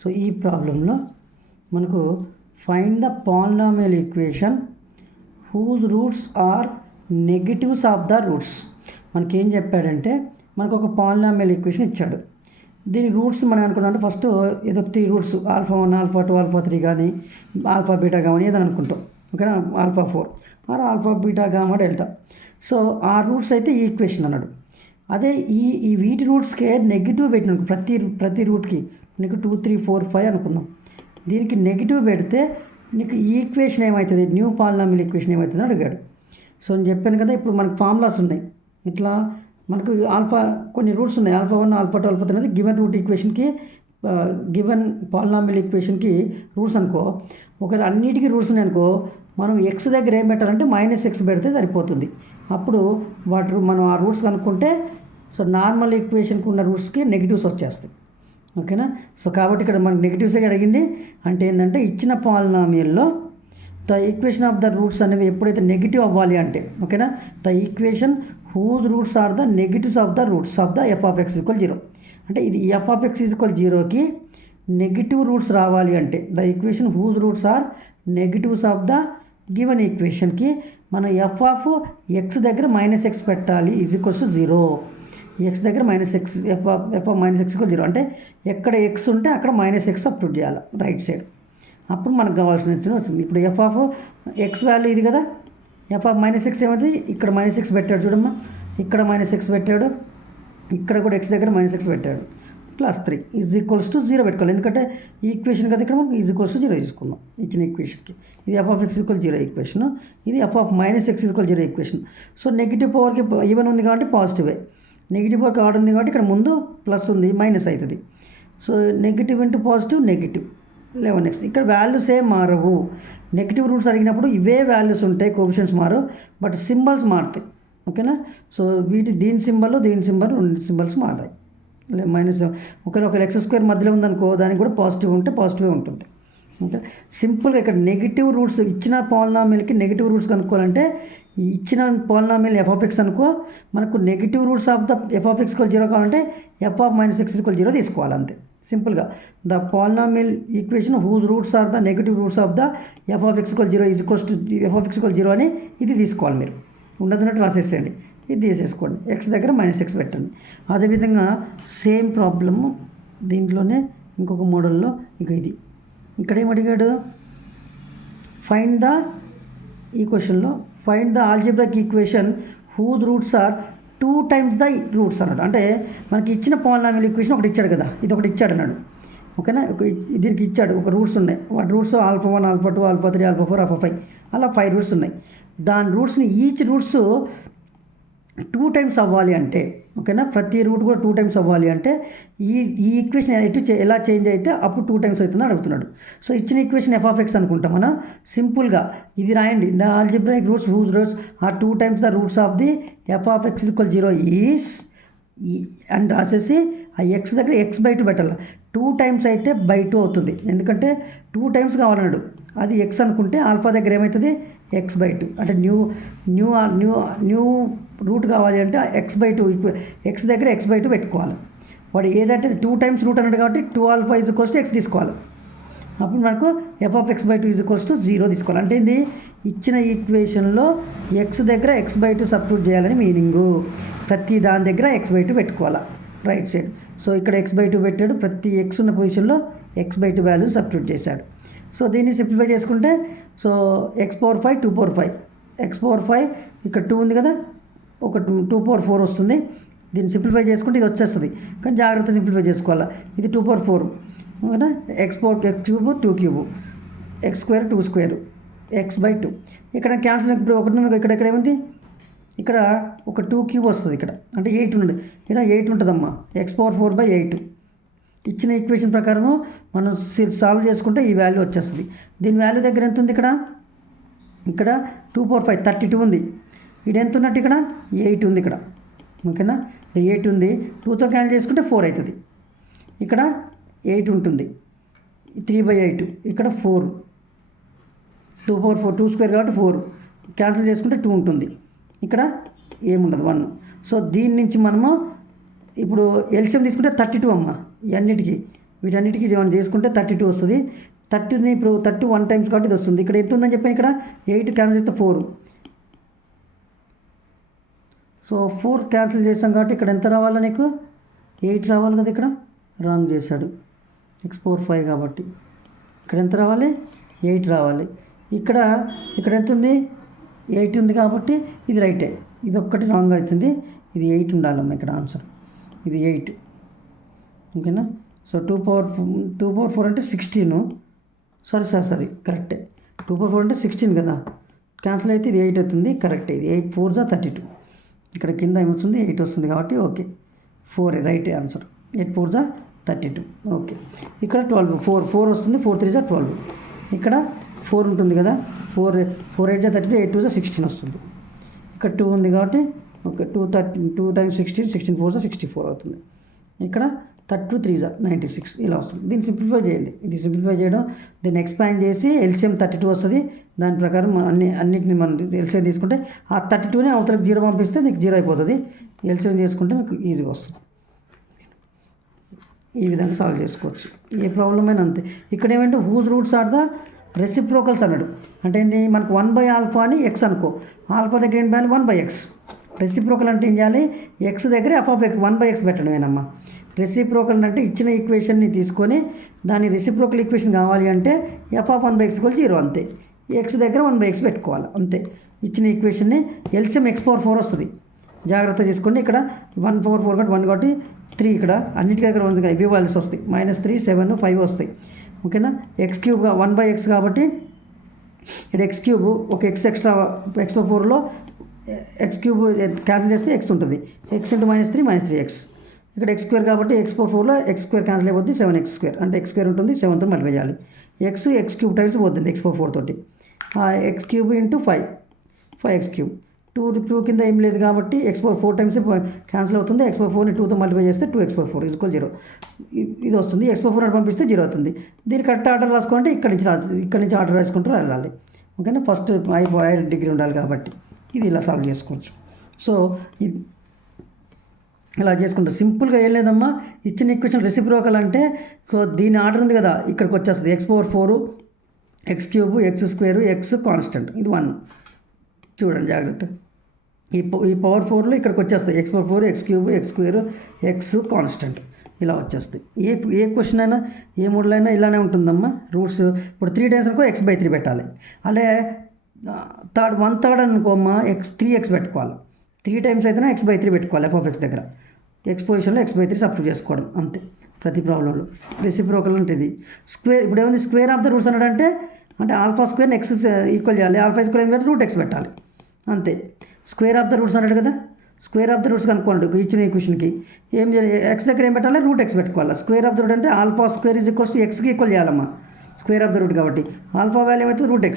So ఈ ప్రాబ్లంలో మనకు find the polynomial equation whose roots are negatives of the roots. మనకేం చెప్పాడంటే మనకు ఒక పాలినామియల్ ఈక్వేషన్ ఇచ్చాడు. దీని రూట్స్ మనం అనుకున్నాం ఫస్ట్ ఏదో 3 రూట్స్ ఆల్ఫా 1 ఆల్ఫా 2 ఆల్ఫా 3 కానీ ఆల్ఫా బీటా కానీ ఏదని అనుకుంటాం. ఓకేనా, alpha 4 or alpha beta gamma delta. So ఆ రూట్స్ అయితే ఈ ఈక్వేషన్ అన్నాడు. అదే ఈ వీటి రూట్స్కే నెగిటివ్ పెట్టినాడు ప్రతి రూట్కి నీకు 2 3 4 5 అనుకుందాం. దీనికి నెగిటివ్ పెడితే నీకు ఈ ఈక్వేషన్ ఏమవుతుంది, న్యూ పాలినామియల్ ఈక్వేషన్ ఏమవుతుందో అడిగాడు. సో నేను చెప్పాను కదా, ఇప్పుడు మనకు ఫార్ములాస్ ఉన్నాయి. ఇట్లా మనకు ఆల్ఫా కొన్ని రూట్స్ ఉన్నాయి, ఆల్ఫా 1 ఆల్ఫా 2 ఆల్ఫా 3 అనేది గివెన్ రూట్ ఈక్వేషన్కి గివెన్ పాలినామియల్ ఈక్వేషన్కి రూట్స్ అనుకో. ఒకవేళ అన్నిటికీ రూట్స్ ఉన్నాయి అనుకో, మనం ఎక్స్ దగ్గర ఏం పెట్టాలంటే -x పెడితే సరిపోతుంది. అప్పుడు మనం ఆ రూట్స్ కనుక్కుంటే సో నార్మల్ ఈక్వేషన్కి ఉన్న రూట్స్కి నెగిటివ్స్ వచ్చేస్తాయి. ఓకేనా. సో కాబట్టి ఇక్కడ మనకు నెగిటివ్సే అడిగింది. అంటే ఏంటంటే ఇచ్చిన పాలినామియల్లో the equation of the roots అనేవి ఎప్పుడైతే నెగిటివ్ అవ్వాలి అంటే, ఓకేనా, the equation whose roots are the negatives of the roots of the f(x) = 0. అంటే ఇది f(x) = 0కి నెగిటివ్ రూట్స్ రావాలి అంటే the equation whose roots are negatives of the given ఈక్వేషన్కి మనం f(x) దగ్గర -x పెట్టాలి =0. x దగ్గర -x f(-x) = 0 అంటే ఎక్కడ x ఉంటే అక్కడ -x సబ్స్టిట్యూట్ చేయాలి రైట్ సైడ్. అప్పుడు మనకు కావాల్సిన వచ్చింది. ఇప్పుడు f(x) వాల్యూ ఇది కదా, f(-x) ఏమవుతుంది, ఇక్కడ -x పెట్టాడు చూడమ్మా, ఇక్కడ -x పెట్టాడు, ఇక్కడ కూడా x దగ్గర -x పెట్టాడు, +3 = 0 పెట్టుకోవాలి. ఎందుకంటే ఈ ఈక్వేషన్ కదా ఇక్కడ మనం =0 తీసుకుందాం ఇచ్చిన ఈక్వేషన్కి. ఇది f(x) = 0 ఈక్వేషన్, ఇది f(-x) = 0 ఈక్వేషన్. సో నెగిటివ్ పవర్కి ఈవెన్ ఉంది కాబట్టి పాజిటివే, నెగిటివ్ పవర్కి ఆడ్ ఉంది కాబట్టి ఇక్కడ ముందు ప్లస్ ఉంది మైనస్ అవుతుంది. So negative into positive negative 11x. ఇక్కడ వాల్యూస్ ఏం మారవు. నెగిటివ్ రూట్స్ అడిగినప్పుడు ఇవే వాల్యూస్ ఉంటాయి, కోఎఫిషియెంట్స్ మారు, బట్ సింబల్స్ మారుతాయి. ఓకేనా. సో దీని సింబల్ రెండు సింబల్స్ మారాయి. ఒకవేళ x² మధ్యలో ఉందనుకో, దానికి కూడా పాజిటివ్ ఉంటే పాజిటివే ఉంటుంది. ఓకే, సింపుల్గా ఇక్కడ నెగిటివ్ రూట్స్ ఇచ్చిన పాలినామియల్కి నెగిటివ్ రూట్స్ కనుక్కోవాలంటే ఇచ్చిన పాలినామియల్ f(x) అనుకో, మనకు negative roots of the f(x) = 0 కావాలంటే f(-x) = 0 తీసుకోవాలి అంతే సింపుల్గా. The polynomial equation whose roots are the negative roots of the f(x) = 0 f(x) = 0 అని ఇది తీసుకోవాలి. మీరు ఉన్నట్టు రాసేసేయండి, ఇది తీసేసుకోండి, x దగ్గర -x పెట్టండి. అదేవిధంగా సేమ్ ప్రాబ్లము దీంట్లోనే ఇంకొక మోడల్లో ఇక ఇది ఇక్కడ ఏమడిగాడు, ఈ క్వశ్చన్లో find the algebraic equation whose roots are 2 times the roots అన్నాడు. అంటే మనకి ఇచ్చిన పాలినామియల్ ఈక్వేషన్ ఒకటి ఇచ్చాడు కదా, ఇది ఒకటి ఇచ్చాడు అన్నాడు. ఓకేనా, దీనికి ఇచ్చాడు ఒక రూట్స్ ఉన్నాయి, వాటి roots alpha 1 alpha 2 alpha 3 alpha 4 alpha 5 అలా 5 రూట్స్ ఉన్నాయి. దాని రూట్స్ని ఈచ్ రూట్స్ 2 times అవ్వాలి అంటే, ఓకేనా, ప్రతి రూట్ కూడా 2 times అవ్వాలి అంటే ఈ ఈక్వేషన్ ఎలా చేంజ్ అయితే అప్పుడు 2 times అవుతుందని అడుగుతున్నాడు. సో ఇచ్చిన ఈక్వేషన్ f(x) అనుకుంటాం మనం. సింపుల్గా ఇది రాయండి, the algebraic roots whose roots are 2 times the roots of the f(x) = 0 is అని రాసేసి ఆ x దగ్గర x/2 పెట్టాలి. 2 times అయితే /2 అవుతుంది, ఎందుకంటే 2 times కావాలన్నాడు. అది x అనుకుంటే ఆల్ఫా దగ్గర ఏమవుతుంది x/2. అంటే న్యూ రూట్ కావాలి అంటే x/2 x దగ్గర x/2 పెట్టుకోవాలి. వాడు ఏదంటే 2 times రూట్ అన్నాడు కాబట్టి 2α = x తీసుకోవాలి. అప్పుడు మనకు f(x/2) = 0 తీసుకోవాలి. అంటే ఇది ఇచ్చిన ఈక్వేషన్లో x దగ్గర x/2 సబ్స్టిట్యూట్ చేయాలని మీనింగు. ప్రతి దాని దగ్గర x/2 పెట్టుకోవాలి రైట్ సైడ్. సో ఇక్కడ x/2 పెట్టాడు, ప్రతి x ఉన్న పొజిషన్లో x/2 వాల్యూ సబ్స్టిట్యూట్ చేశాడు. సో దీన్ని సింప్లిఫై చేసుకుంటే సో x⁴ 2⁴ x⁴ ఇక్కడ 2 ఉంది కదా, ఒక 2⁴ వస్తుంది. దీన్ని సింప్లిఫై చేసుకుంటే ఇది వచ్చేస్తుంది, కానీ జాగ్రత్త సింప్లిఫై చేసుకోవాలి. ఇది 2⁴ ఓకేనా, x⁴ x³ 2³ x² 2² x/2. ఇక్కడ క్యాన్సిల్ ఇప్పుడు ఒకటి ఉంది, ఇక్కడ ఏముంది, ఇక్కడ ఒక 2³ వస్తుంది ఇక్కడ, అంటే 8 ఉన్నది, ఇక్కడ 8 ఉంటుందమ్మా, x⁴/8. ఇచ్చిన ఈక్వేషన్ ప్రకారము మనం సాల్వ్ చేసుకుంటే ఈ వాల్యూ వచ్చేస్తుంది. దీని వాల్యూ దగ్గర ఎంత ఉంది, ఇక్కడ 2⁴ 32 ఉంది. ఇది ఎంత ఉన్నట్టు ఇక్కడ 8 ఉంది ఇక్కడ. ఓకేనా, 8 ఉంది, 2తో క్యాన్సిల్ చేసుకుంటే 4 అవుతుంది. ఇక్కడ 8 ఉంటుంది, 3/8, ఇక్కడ 4, 2⁴ 2² కాబట్టి 4 క్యాన్సిల్ చేసుకుంటే 2 ఉంటుంది, ఇక్కడ ఏముండదు 1. సో దీని నుంచి మనము ఇప్పుడు ఎల్సిఎం తీసుకుంటే 32 అమ్మ, ఇవన్నిటికీ వీటన్నిటికీ ఇది మనం చేసుకుంటే 32 వస్తుంది. 30ని ఇప్పుడు 30 1 టైమ్స్ కాబట్టి ఇది వస్తుంది. ఇక్కడ ఎంత ఉందని చెప్పాను, ఇక్కడ 8 క్యాన్సిల్ చేస్తే 4. సో 4 క్యాన్సిల్ చేసాం కాబట్టి ఇక్కడ ఎంత రావాలి, నీకు 8 రావాలి కదా. ఇక్కడ రాంగ్ చేశాడు, x పవర్ 5 కాబట్టి ఇక్కడ ఎంత రావాలి, 8 రావాలి. ఇక్కడ ఎంత ఉంది, 8 ఉంది కాబట్టి ఇది రైటే. ఇది ఒక్కటి రాంగ్ అవుతుంది. ఇది 8 ఉండాలమ్మా ఇక్కడ ఆన్సర్, ఇది 8. ఓకేనా. సో 2 పవర్ 4 అంటే 16. సారీ కరెక్టే. 2 పవర్ 4 అంటే 16 కదా, క్యాన్సిల్ అయితే ఇది 8 అవుతుంది. కరెక్టే, ఇది 8 4 32. ఇక్కడ కింద ఏమవుతుంది, 8 వస్తుంది కాబట్టి ఓకే, 4 రైట్ ఆన్సర్. 8 4 32. ఓకే. ఇక్కడ 12 4 వస్తుంది, 4 3 12. ఇక్కడ 4 ఉంటుంది కదా, 4 8 32, 8 2 16 వస్తుంది. ఇక్కడ 2 ఉంది కాబట్టి ఓకే, 2 టైమ్స్ 16, 16 4 64 అవుతుంది. ఇక్కడ 32 3 96 ఇలా వస్తుంది. దీన్ని సింప్లిఫై చేయండి. ఇది సింప్లిఫై చేయడం, దీన్ని ఎక్స్పాండ్ చేసి ఎల్సిఎం 32 వస్తుంది. దాని ప్రకారం అన్నిటిని మనం ఎల్సిఎం తీసుకుంటే ఆ 32ని అవతలకు 0 పంపిస్తే నీకు 0 అయిపోతుంది. ఎల్సిఎం చేసుకుంటే మీకు ఈజీగా వస్తుంది. ఈ విధంగా సాల్వ్ చేసుకోవచ్చు, ఏ ప్రాబ్లం అయినా అంతే. ఇక్కడ ఏమంటే whose roots are the reciprocals అన్నాడు. అంటే ఏంటి, మనకు 1/α అని ఎక్స్ అనుకో, ఆల్ఫా దగ్గర ఏం చేయాలి, 1/x. రెసిప్రోకల్ అంటే ఏం చేయాలి, ఎక్స్ దగ్గర f(x) 1/x పెట్టడమేనమ్మా. రెసిప్రోకల్ అంటే ఇచ్చిన ఈక్వేషన్ని తీసుకొని దాని రెసిప్రోకల్ ఈక్వేషన్ కావాలి అంటే f(1/x) 0 అంతే. ఎక్స్ దగ్గర 1/x పెట్టుకోవాలి అంతే. ఇచ్చిన ఈక్వేషన్ని ఎల్సిఎం x పవర్ 4 వస్తుంది. జాగ్రత్త చేసుకోండి. ఇక్కడ 1 పవర్ 4 కాబట్టి 1 కాబట్టి 3. ఇక్కడ అన్నిటి దగ్గర 1 ఇవి వాల్యూస్ వస్తాయి. -3 7 5 వస్తాయి. ఓకేనా. x³ 1/x కాబట్టి ఇక్కడ x³ ఒక x ఎక్స్ట్రా x పవర్ 4లో x³ క్యాన్సిల్ చేస్తే x ఉంటుంది. x × -3 3x. ఇక్కడ x² కాబట్టి x పవర్ 4లో x² క్యాన్సిల్ అయిపోద్ది, 7x² అంటే x² ఉంటుంది, 7తో మల్టిప్లై చేయాలి. x³ టైమ్స్ పోతుంది x పవర్ 4 తోటి. x³ × 5x³. 2 కింద ఏం లేదు కాబట్టి x పవర్ 4 టైమ్స్ క్యాన్సిల్ అవుతుంది. x పవర్ 4ని 2తో మల్టిప్లై చేస్తే 2x పవర్ 4 = 0 ఇది వస్తుంది. x పవర్ 4 పంపిస్తే 0 అవుతుంది. దీన్ని కరెక్ట్ ఆర్డర్ రాసుకోవాలంటే ఇక్కడి నుంచి ఆర్డర్ రాసుకుంటూ వెళ్ళాలి. ఓకేనా. ఫస్ట్ హైయర్ డిగ్రీ ఉండాలి కాబట్టి ఇది ఇలా సాల్వ్ చేసుకోవచ్చు. సో ఇది ఇలా చేసుకుంటా సింపుల్గా ఏం లేదమ్మా. ఇచ్చిన ఈక్వేషన్ రెసిప్రోకల్ అంటే దీని ఆర్డర్ ఉంది కదా, ఇక్కడికి వచ్చేస్తుంది. x power 4 x³ x² x constant, ఇది 1. చూడండి జాగ్రత్త, ఈ పవర్ 4లో ఇక్కడికి వచ్చేస్తాయి. x power 4 x³ x² x constant ఇలా వచ్చేస్తాయి. ఏ క్వశ్చన్ అయినా ఏ మోడల్ అయినా ఇలానే ఉంటుందమ్మా. రూట్స్ ఇప్పుడు 3 టైమ్స్ అనుకో x/3 పెట్టాలి. అదే 1/3 అనుకోమ్మా, 3x పెట్టుకోవాలి. 3 టైమ్స్ అయితేనే x/3 పెట్టుకోవాలి. f(x) దగ్గర x పొజిషన్లో x/3 సబ్స్టిట్యూట్ చేసుకోవడం అంతే ప్రతి ప్రాబ్లంలో. రెసిప్రోకల్ అంటే ఇది. స్క్వేర్ ఇప్పుడు ఏముంది, స్క్వేర్ ఆఫ్ ద రూట్స్ అన్నాడంటే α² x ఈక్వల్ చేయాలి, α² √x పెట్టాలి అంతే. స్క్వేర్ ఆఫ్ ద రూట్స్ అన్నాడు కదా, స్క్వేర్ ఆఫ్ ద రూట్స్ కనుక్కోండి. ఇచ్చిన ఈక్వేషన్కి ఏం చేయాలి, x దగ్గర ఏం పెట్టాలి, √x పెట్టుకోవాలి. స్క్వేర్ ఆఫ్ ద రూట్ అంటే α² = xకి ఈక్వల్ చేయాలమ్మా. స్క్వేర్ ఆఫ్ ద రూట్ కాబట్టి ఆల్ఫా వాల్యూ ఏమవుతుంది, √x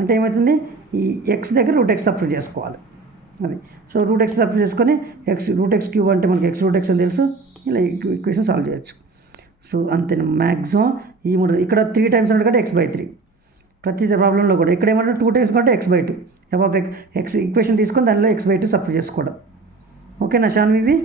అంటే ఏమవుతుంది, ఈ x దగ్గర √x సబ్స్టిట్యూట్ చేసుకోవాలి. అది సో √x సబ్స్టిట్యూట్ చేసుకొని √x³ అంటే మనకి x√x అని తెలుసు. ఇలా ఈక్వేషన్ సాల్వ్ చేయొచ్చు. సో అంతే మ్యాక్సిమం ఈ 3. ఇక్కడ 3 టైమ్స్ అంటే కాబట్టి x/3 ప్రతి ప్రాబ్లంలో కూడా. ఇక్కడ ఏమంటే 2 టైమ్స్ కాబట్టి x/2 f(x) ఈక్వేషన్ తీసుకొని దానిలో x/2 సబ్స్టిట్యూట్ చేసుకోవడం. ఓకేనా షాన్వి?